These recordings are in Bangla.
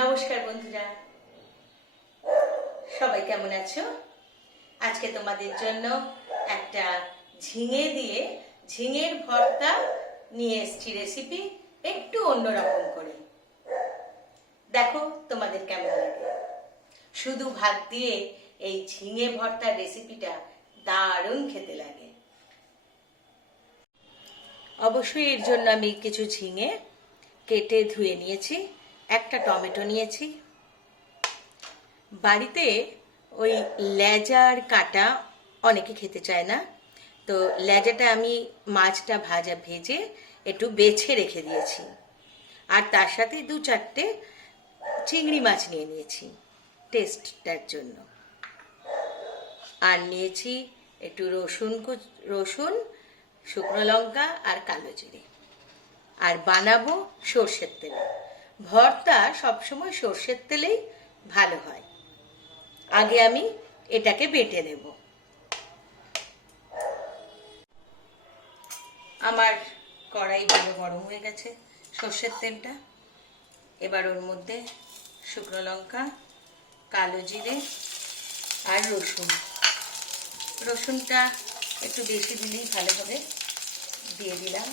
নমস্কার বন্ধুরা, সবাই কেমন আছো? আজকে তোমাদের জন্য একটা ঝিঙে দিয়ে ঝিঙের ভর্তা নিয়ে এসেছি রেসিপি, একটু অন্যরকম করে। দেখো তোমাদের কেমন লাগে। শুধু ভাত দিয়ে এই ঝিঙে ভর্তার রেসিপিটা দারুণ খেতে লাগে। অবশ্যই এর জন্য আমি কিছু ঝিঙে কেটে ধুয়ে নিয়েছি, একটা টমেটো নিয়েছি। বাড়িতে ওই লেজার কাটা অনেকে খেতে চায় না, তো লেজাটা আমি মাছটা ভেজে একটু বেছে রেখে দিয়েছি। আর তার সাথে 2-4টে চিংড়ি মাছ নিয়ে নিয়েছি টেস্টটার জন্য। আর নিয়েছি একটু রসুন, শুকনো লঙ্কা আর কালো জিরে। আর বানাবো সর্ষের তেলে। ভর্তা সবসময় সর্ষের তেলেই ভালো হয়। আগে আমি এটাকে বেটে নেব। আমার কড়াই ভালো গরম হয়ে গেছে সর্ষের তেলটা। এবার ওর মধ্যে শুকনো লঙ্কা, কালো জিরে আর রসুনটা একটু বেশি দিলেই ভালো হবে। দিয়ে দিলাম।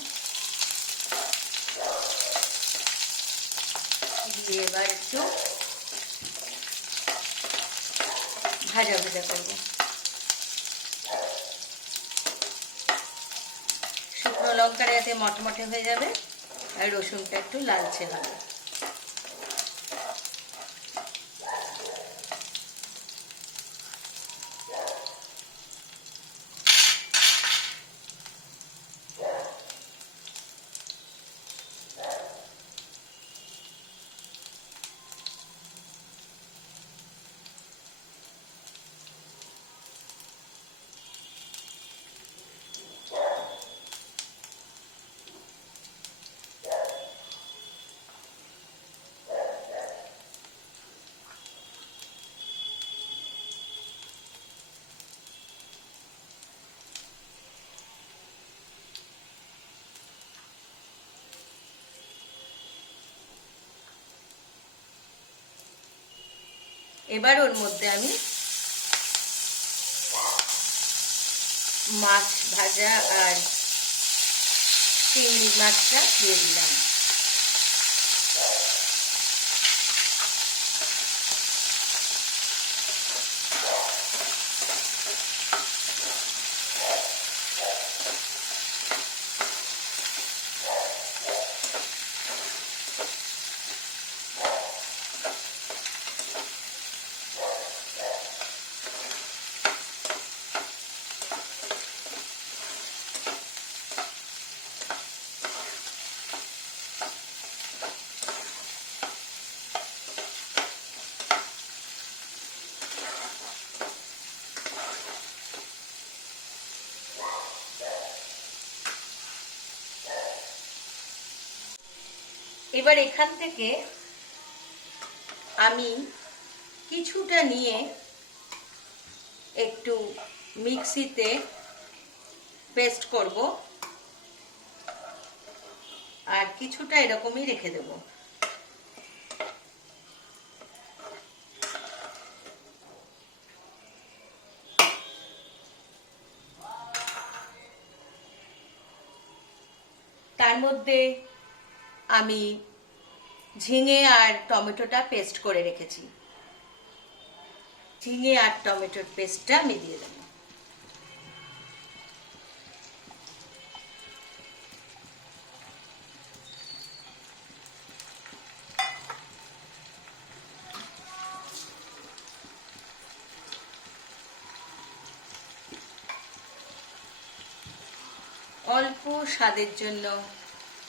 দিয়ে এবার একটু ভাজা করব। শুকনো লঙ্কাটা যাতে মটমটে হয়ে যাবে আর রসুনটা একটু লালচে হবে। এবার ওর মধ্যে আমি মাছ ভাজা আর চিংড়ি মাছটা দিয়ে দিলাম। এবার এখান থেকে আমি কিছুটা নিয়ে একটু মিক্সিতে পেস্ট করব আর কিছুটা এরকমই রেখে দেব। তার মধ্যে আমি ঝিঙে আর টমেটোটা পেস্ট করে রেখেছি। ঝিঙে আর টমেটোর পেস্টটা আমি দিয়ে দেব। অল্প স্বাদের জন্য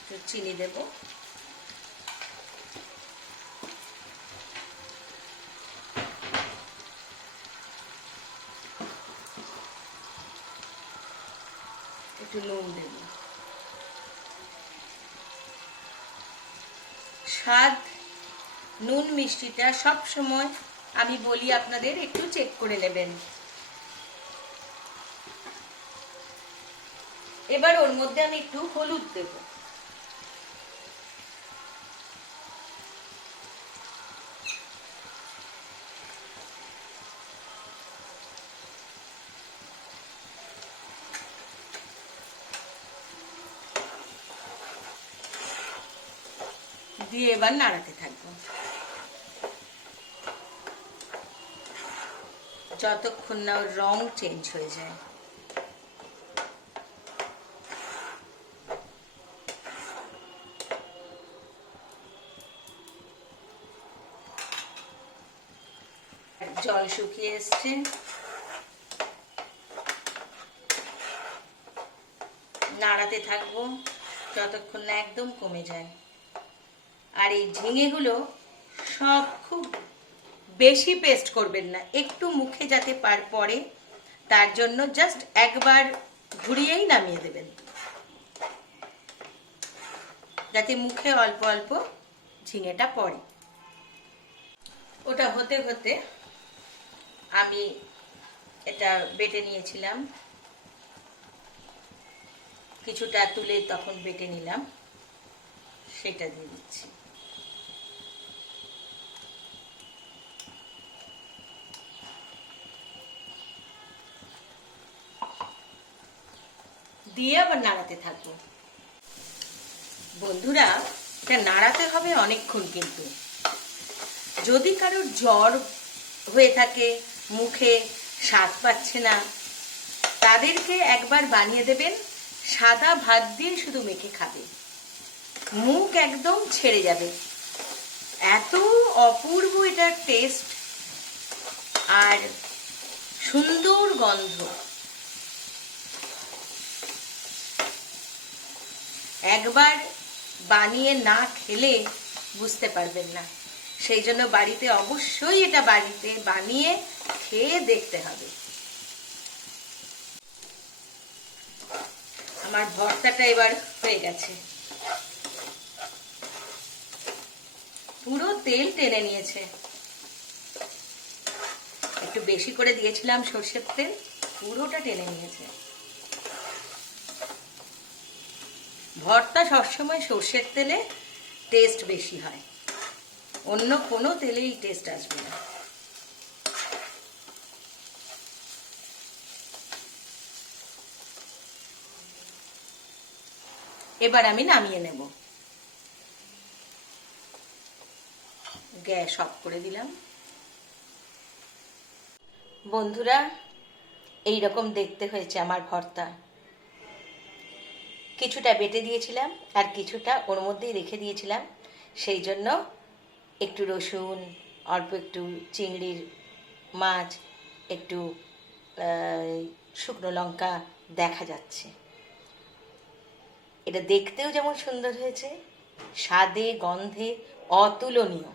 একটু চিনি দেব। একটু নুন দেব। স্বাদ, নুন মিষ্টিটা সব সময় আমি বলি আপনাদের একটু চেক করে নেবেন। এবার ওর মধ্যে আমি একটু হলুদ দেব। দিয়ে এবার নাড়াতে থাকবো যতক্ষণ না ওর রং চেঞ্জ হয়ে যায়। জল শুকিয়ে এসছে, নাড়াতে থাকবো যতক্ষণ না একদম কমে যায়। আর এই ঝিঙেগুলো সব খুব বেশি পেস্ট করবেন না, একটু মুখে যাতে পড়ে তার জন্য জাস্ট একবার ঘুরিয়েই নামিয়ে দেবেন, যাতে মুখে অল্প অল্প ঝিঙেটা পড়ে। ওটা হতে হতে আমি এটা বেটে নিয়েছিলাম, কিছুটা তুলে তখন বেটে নিলাম, সেটা দিয়ে দিচ্ছি। দিয়ে আবার নাড়াতে থাকবো। বন্ধুরা, এটা নাড়াতে হবে অনেকক্ষণ, কিন্তু যদি কারোর জ্বর হয়ে থাকে, মুখে স্বাদ পাচ্ছে না, তাদেরকে একবার বানিয়ে দেবেন, সাদা ভাত দিয়ে শুধু মেখে খাবে, মুখ একদম ছেড়ে যাবে, এত অপূর্ব এটার টেস্ট আর সুন্দর গন্ধ। একবার বানিয়ে না খেলে বুঝতে পারবেন না, সেই জন্য বাড়িতে অবশ্যই এটা বাড়িতে বানিয়ে খেয়ে দেখতে হবে। আমার ভর্তাটা এবার হয়ে গেছে, পুরো তেল টেনে নিয়েছে, একটু বেশি করে দিয়েছিলাম সর্ষের তেল, পুরোটা টেনে নিয়েছে। ভর্তা সবসময় সর্ষের তেলে টেস্ট বেশি হয়, অন্য কোনো তেলেই টেস্ট আসবে না। এবার আমি নামিয়ে নেব, গ্যাস অফ করে দিলাম। বন্ধুরা, এই রকম দেখতে হয়েছে আমার ভর্তা। কিছুটা বেটে দিয়েছিলাম আর কিছুটা ওর মধ্যেই রেখে দিয়েছিলাম, সেই জন্য একটু রসুন, অল্প একটু চিংড়ির মাছ, একটু শুকনো লঙ্কা দেখা যাচ্ছে। এটা দেখতেও যেমন সুন্দর হয়েছে, স্বাদে গন্ধে অতুলনীয়।